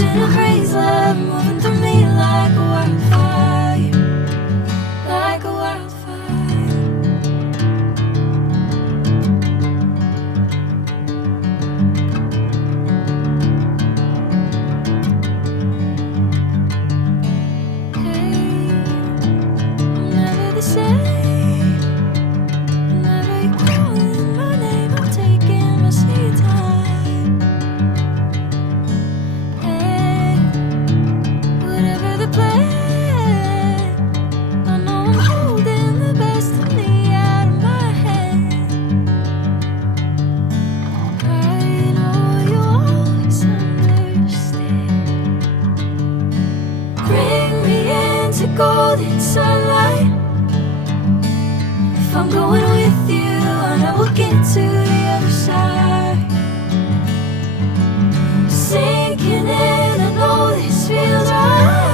catching a breeze, love moving through me like a wildfire, like a wildfire. Hey, I'm never the same. Whenever you're calling my name, I'm taking my sweet time. Hey, whatever the plan, I know I'm holding the best of me out of my hand. I know you always understand. Bring me into golden sunlight. If I'm going with you, I know we'll get to the other side. Sinking in, I know this feels right.